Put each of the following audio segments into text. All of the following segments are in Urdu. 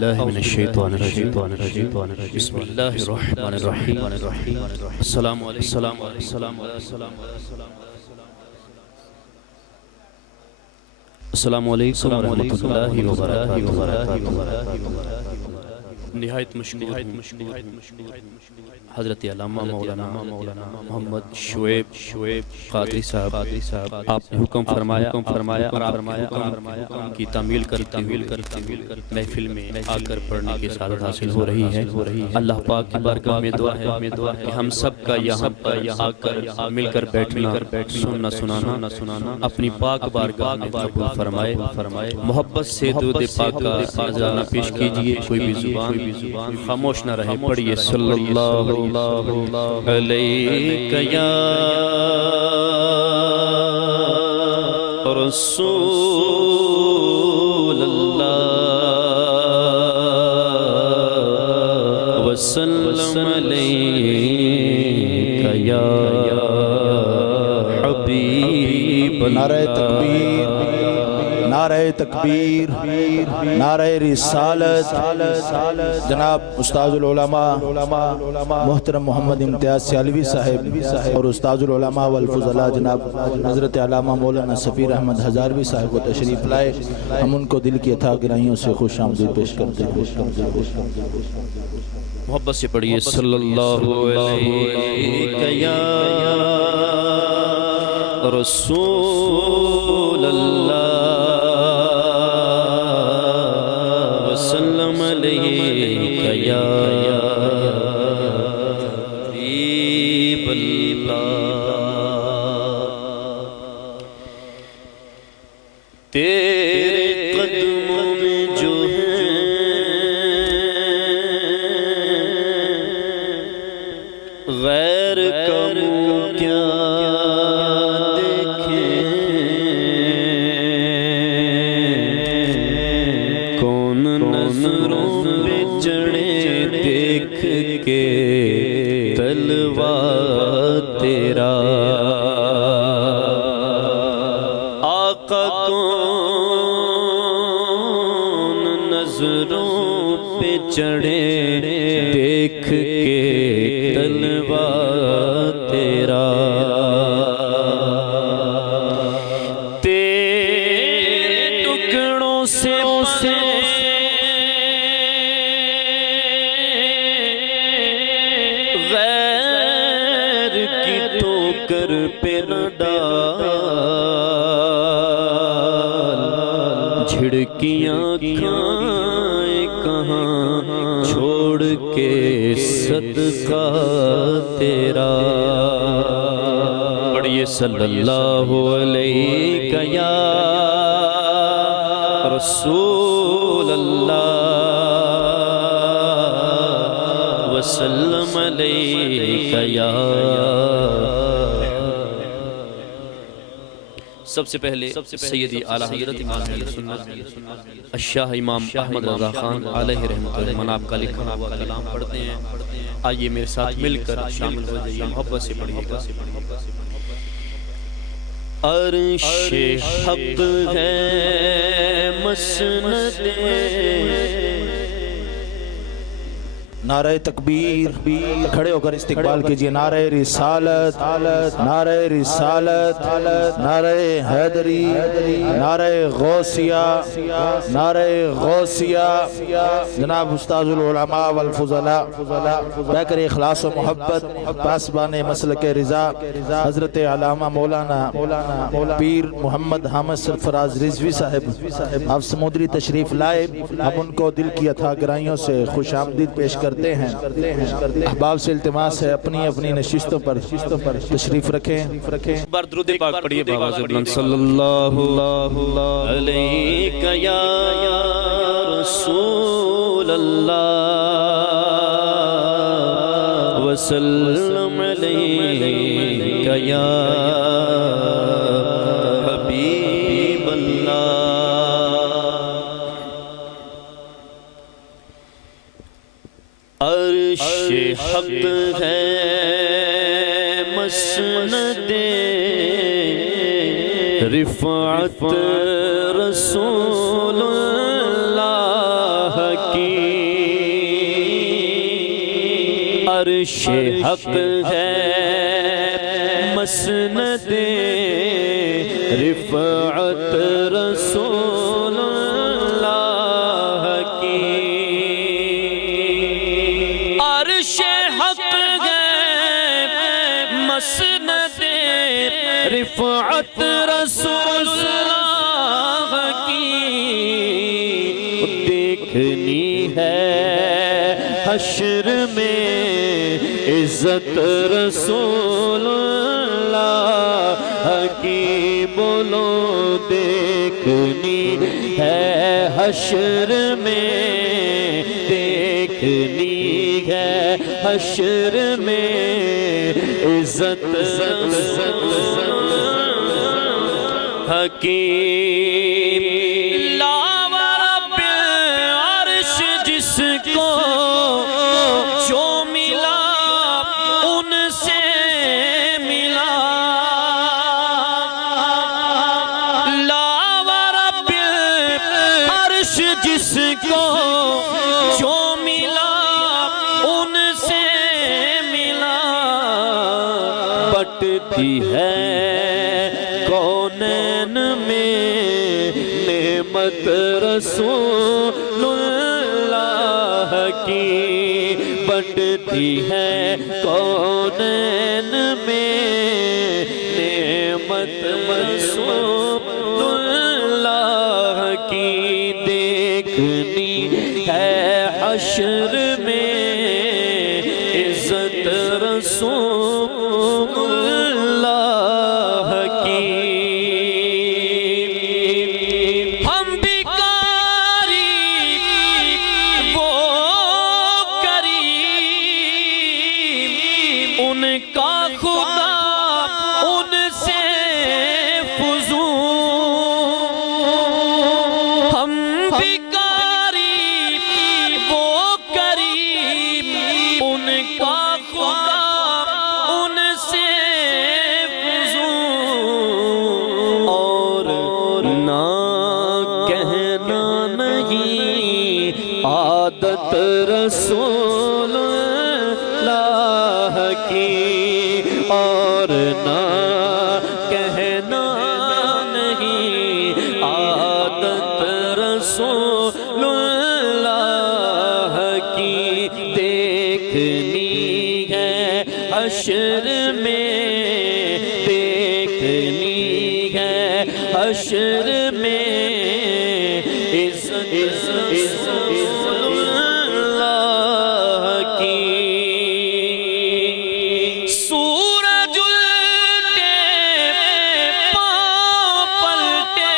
اللہ من الشیطان الرجیم بسم اللہ الرحمن الرحیم السلام علیکم ورحمۃ اللہ وبرکاتہ۔ نہایت مشکور حضرت علامہ مولانا محمد شعیب قادری صاحب آپ نے حکم فرمایا اور حکم کی تعمیل کرتے محفل میں آ کر پڑھنے کی سعادت حاصل ہو رہی ہے۔ اللہ پاک کی بارگاہ میں دعا ہے کہ ہم سب کا یہاں پر آ کر مل کر بیٹھنا سننا سنانا اپنی پاک بارگاہ میں قبول فرمائے۔ محبت سے درود پاک کا نذرانہ پیش کیجئے، کوئی بھی زبان خاموش نہ رہے، پڑھیے صلی اللہ علیہ یا رسول اللہ وسلم علیہ یا حبیب اللہ۔ نعرہ تکبیر، نعرہ تکبیر، نعرہ رسالت۔ جناب استاذ العلماء محترم محمد امتیاز سیالوی صاحب اور استاذ العلماء والفضلاء جناب حضرت علامہ مولانا سفیر احمد ہزاروی صاحب کو تشریف لائے، ہم ان کو دل کی عطا گرائیوں سے خوش آمدید پیش کرتے ہیں۔ محبت سے پڑھیے صلی اللہ علیہ یا رسول اللہ وسلم علیہ یا حبیب اللہ۔ تیرے قدموں میں جو ہے غیر کا منہ کیا تیرا آقا کون نظروں پہ چڑھے دیکھ کے تلوا تیرا، تیرے ٹکڑوں سے کر پہ نہ ڈال، جھڑکیاں کھائیں کہاں چھوڑ کے صدقہ تیرا۔ پڑھیے صلی اللہ علیہ یا رسول اللہ وسلم علیہ یا۔ سب سے پہلے سیدی اعلیٰ حضرت امام اہل سنت الشاہ امام احمد رضا خان علیہ رحمۃ اللہ مناب کا لکھا ہوا کلام پڑھتے ہیں۔ آئیے میرے ساتھ مل کر شامل ہو جائیے، محبت سے پڑھیے گا۔ عرش حق ہے مسند نعرہ تکبیر، کھڑے ہو کر استقبال کیجئے۔ نعرہ رسالت، نعرہ رسالت، نعرہ حیدری، نعرہ غوثیہ، نعرہ غوثیہ۔ جناب استاذ العلماء والفضلاء بہکر اخلاص و محبت پاسبان مسلک رضا حضرت علامہ مولانا پیر محمد حامد سرفراز رضوی صاحب آپ سمودری تشریف لائے، ہم ان کو دل کی عطا گرائیوں سے خوش آمدید پیش کرتے ہیں۔ احباب سے التماس ہے اپنی اپنی نشستوں پر تشریف رکھیں۔ بار درود پاک پڑھیے بآواز بلند صلی اللہ علیہ یا رسول اللہ وسلم علیہ یا حبیب اللہ۔ عرش حق ہے مسند رفعت رسول اللہ کی عرش حق ہے مسند رفعت رسول اللہ کی عرش حق ہے مسند رفعت رسول اللہ کی دیکھنی ہے حشر میں عزت رسول اللہ کی بولو دیکھنی ہے حشر میں دیکھنی ہے حشر میں عزت رسول حکیم لا ورب العرش جس کو جو ملا ان سے ملا لا ورب العرش جس کو جو ملا ان سے ملا بٹتی ہے کونین میں نعمت رسول اللہ کی بٹتی ہے کونین میں نعمت رسول اللہ کی دیکھنی ہے حشر میں عزت رسول اللہ کی ہم بیکاری وہ کریم ان کا خدا ان سے فضول ہم بیکاری وہ کریم ان کا خدا ان سے فضول اور نہ کہنا نہیں عادت رسول اللہ کی اور نہ کہنا نہیں عادت رسول اللہ کی دیکھنی ہے حشر میں دیکھنی ہے حشر میں عزت رسول اللہ کی سورج الٹے پاؤں پلٹے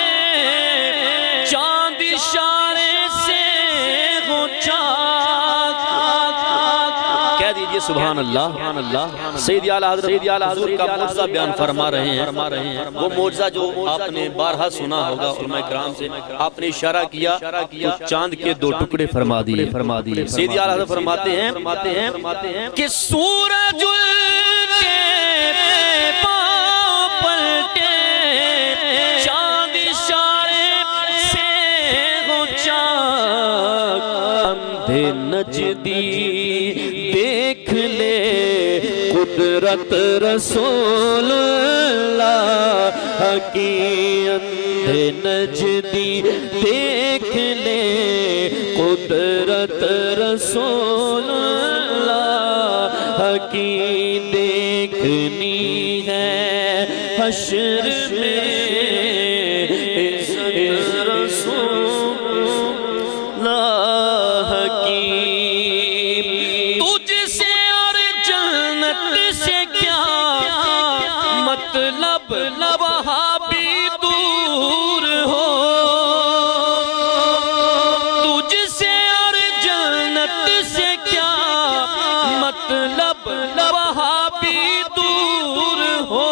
چاند اشارے سے ہو چاک کہہ دیجئے سبحان اللہ سیدی اعلیٰ حضرت حضور کا معجزہ بیان فرما رہے ہیں وہ معجزہ جو آپ نے بارہا سنا ہوگا علماء کرام سے آپ نے اشارہ کیا تو چاند کے دو ٹکڑے فرما دیے سیدی اعلیٰ حضرت فرماتے ہیں کہ سورج الٹے پاؤں پلٹے چاند اشارے سے ہو چاک اندھے نجدی دیکھ لے قدرت رسول اللہ کی اندھے نجدی دیکھ لے قدرت رسول اللہ کی دیکھنی ہے حشر میں عزت رسول اللہ کی تجھ سے اور جنت سے کیا مطلب وہاں بھی دور ہو تجھ سے اور جنت سے کیا مطلب وہاں بھی دور ہو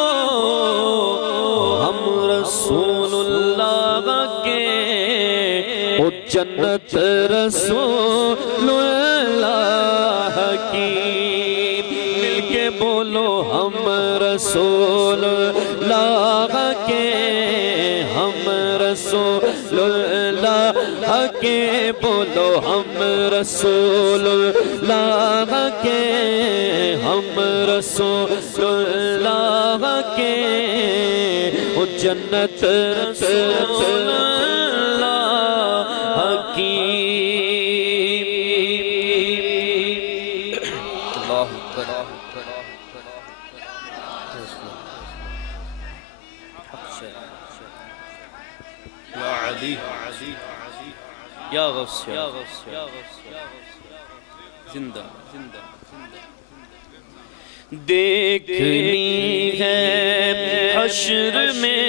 ہم رسول اللہ کے او جنت رسول اللہ کی مل کے بولو ہم رسول اللہ کے ہم رسول اللہ کے بولو ہم رسول اللہ کے ہم رسول اللہ کے وہ جنت رسول اللہ کی اللہ یا علی یا غوث زندہ دیکھنی ہے حشر میں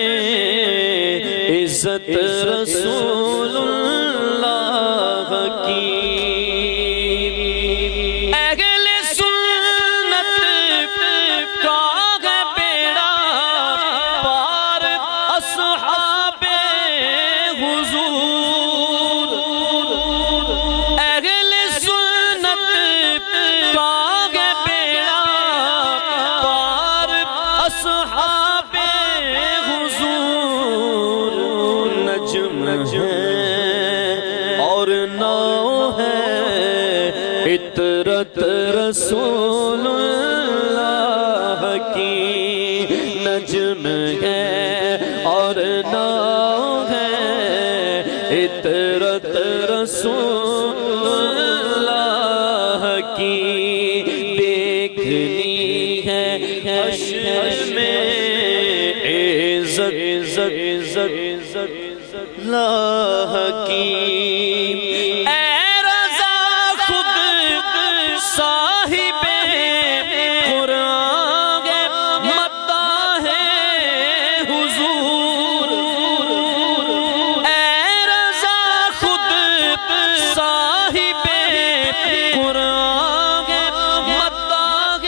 عزت رسول اللہ کی اہل سنت کا ہے بیڑا پار اصحاب حضور اہل سنت کا ہے بیڑا پار اصحاب حضور نجم ہے اور ناؤ ہے عطرت رسول اللہ کی نجم ہے اور ناؤ ہے عطرت رسول اللہ کی دیکھنی ہے حشر میں عزت اللہ کی اے رضا خود صاحب قرآن مداح حضور اے رضا خود صاحب قرآن مداح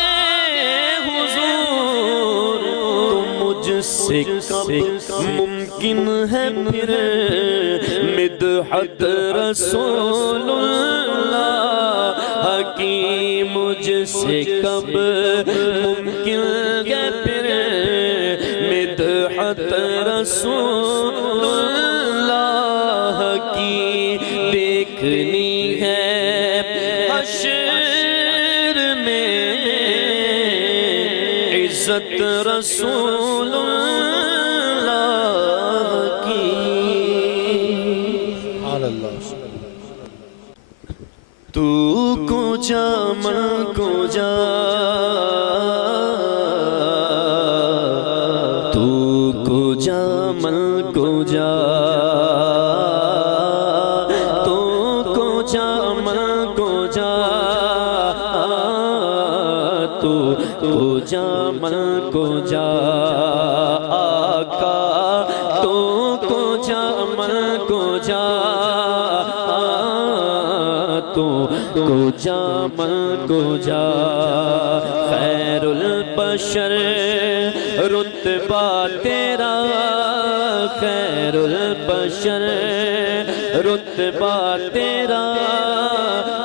حضور تم مجھ سے کب ممکن ہے پھر مدحت رسول اللہ کی مجھ سے کب ممکن ہے پھر مدحت رسول اللہ کی دیکھنی ہے حشر میں عزت رسول تو کو جا من کو جا تو کو جا من کو جا تو کو جا من کو جا تو کو جا من کو جا آقا تو کو جا من کو جا تو کو جا من کو جا خیر البشر رتبہ تیرا خیر البشر رتبہ تیرا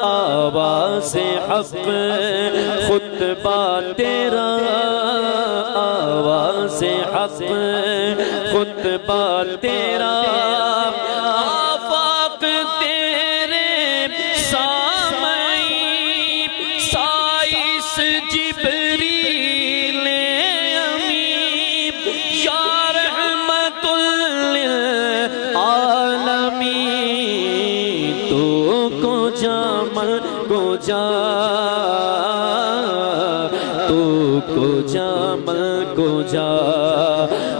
آواز حق خطبہ تیرا آواز حق خطبہ تیرا آفاق تیرے سامعی سائس جبریل امین یا رحمت للعالمین تو کو جا من کو جا تو کو جا من کو جا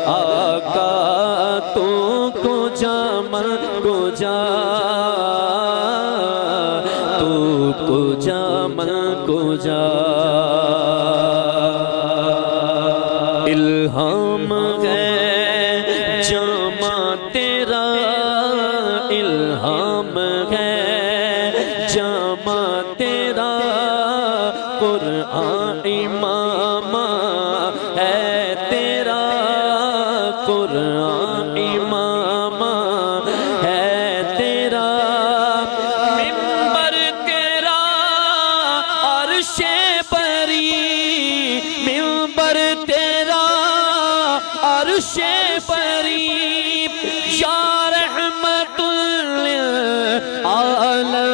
آقا تو کو جا من کو جا تو کو جا من کو جا الہام ہے جامع تیرا الہام ہے جامع تیرا قرآن امام ہے تیرا قرآن امام ہے تیرا منبر تیرا عرش بری منبر تیرا عرش بری یا رحمت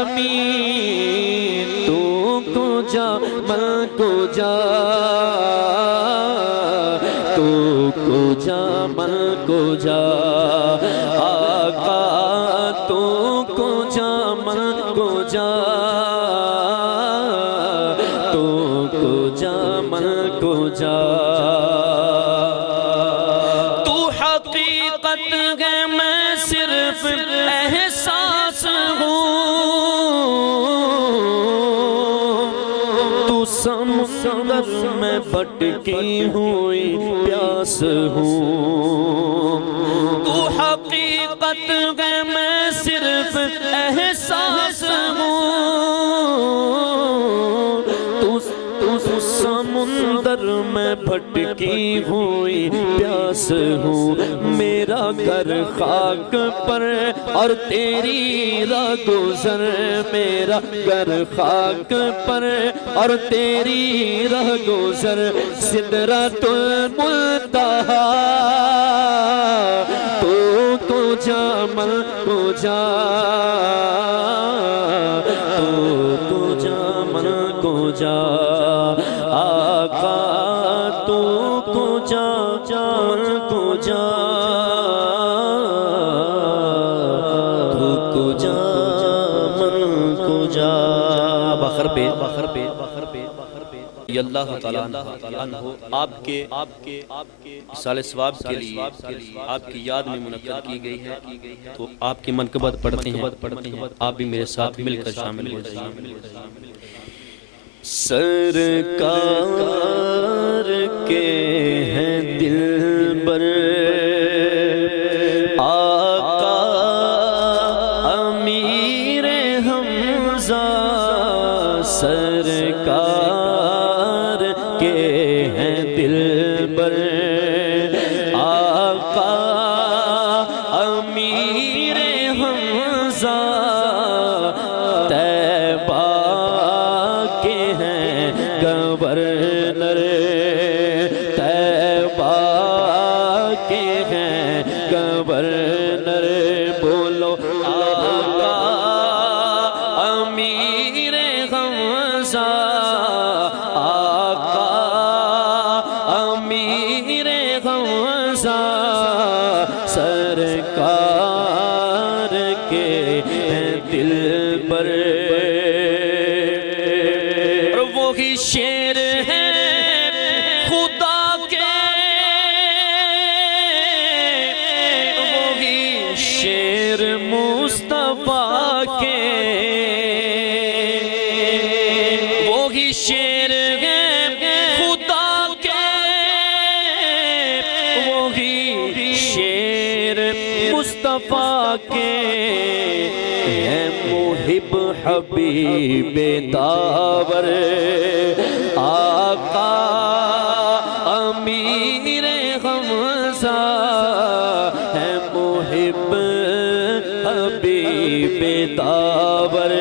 للعالمین جا تو کو جا من کو جا تو حقیقت ہے میں صرف احساس ہوں تو سمندر میں بھٹکی ہوئی پیاس ہوں تو حقیقت ہے میں صرف احساس ہوں تو سمندر میں بھٹکی ہوئی پیاس ہوں میرا گھر خاک پر اور تیری راہ گزر میرا گھر خاک پر اور تیری راہ گزر سدرۃ المنتہا تو کو جا من کو جا تو کو جا من کو جا آقا تو کو جا من کو جا تو کو جا من کو جا بخر پہ یہ اللہ تعالیٰ عنہ آپ کے اصال ثواب کے لیے آپ کی یاد میں منعقد کی گئی ہے تو آپ کی منقبت پڑھتے ہیں آپ بھی میرے ساتھ مل کر شامل ہو جائیے سرکار کے ہیں دلبر آقا امیر حمزہ سرکار کے ہیں دلبر آقا امیر حمزہ طیبہ کے ہیں گورنر طیبہ کے ہیں گورنر بولو آقا امیر حمزہ آقا امیر حمزہ سرکار کے ہیں دلبر اور وہی شیر ہے خدا کے وہی شیر مصطفیٰ کے وہی شیر ہے خدا کے وہی شیر مصطفیٰ کے ہے محب حبیب داور آقا امیر حمزہ ہے محب حبیب داور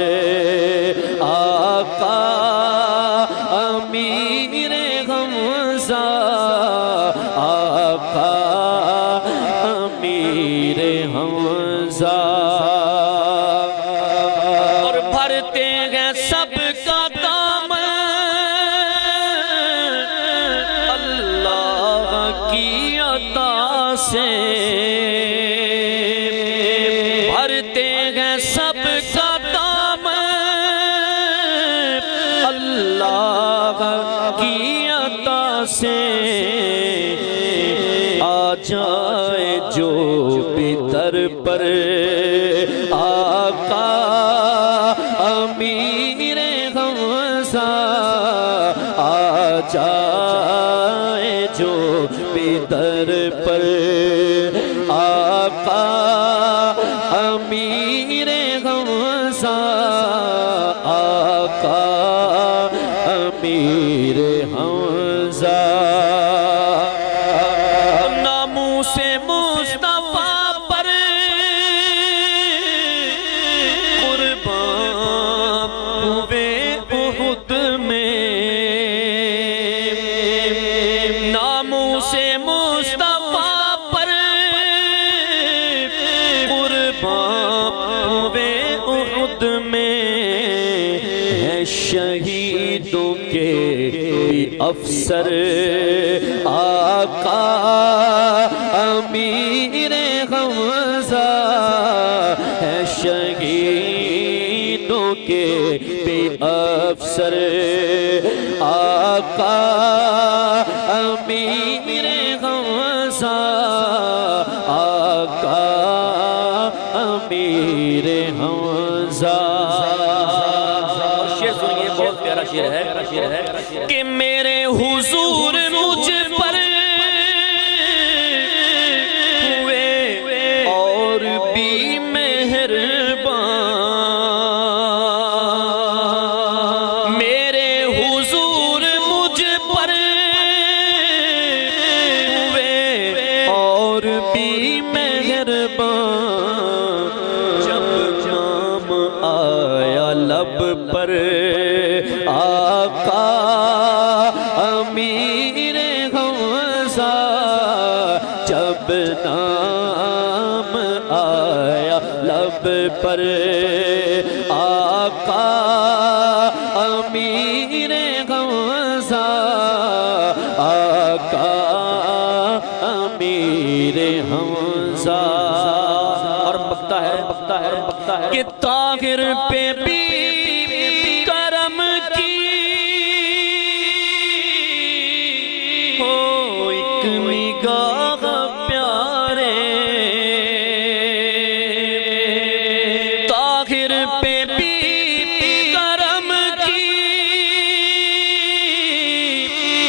آقا امیر حمزہ آقا امیر حمزہ اور بھرتے ہیں سب کا دامن اللہ کی عطا سے بھرتے ہیں سب کا دامن اللہ کی عطا سے آ جائے جو بھی در پر آقا امیر حمزہ آ جائے جو بھی در پر آقا امیر حمزہ آقا امیر حمزہ ناموس مصطفیٰ پر قربان ہوئے احد میں ناموس مصطفیٰ پر قربان ہوئے احد میں ہے شہیدوں کے بھی افسر آقا امیر حمزہ ہے شہیدوں کے بے افسر آقا امیر غمزہ آقا امیر حمزہ. شعر سنیے، بہت پیارا شعر ہے کہ میرے حضور مجھ پر ہوئے اور بھی مہربان. میرے حضور مجھ پر ہوئے اور بھی مہربان. جب نام آیا لب پر آقا امیر حمزہ، جب نام آیا لب پر آقا امیر حمزہ آقا امیر حمزہ. اور بکتا ہے کہ طاہر پہ بھی کرم کی ہو ایک نگاہ پیارے. طاہر پہ بھی کرم کی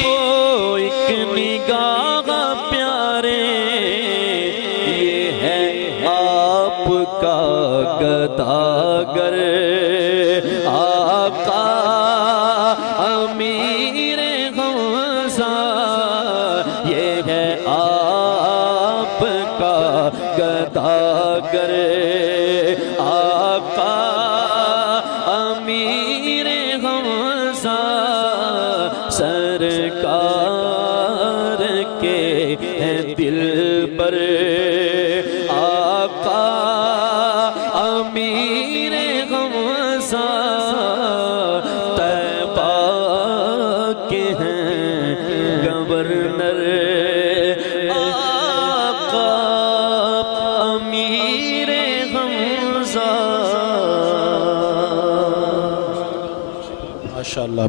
ہو ایک نگاہ پیارے. یہ ہے آپ کا گداگر آقا امیر حمزہ. یہ ہے آپ کا گداگر آقا امیر حمزہ. سرکار کے ہیں دل پر آقا امیر حمزہ. طیبہ کے ہیں گورنر آقا امیر حمزہ. ماشاءاللہ.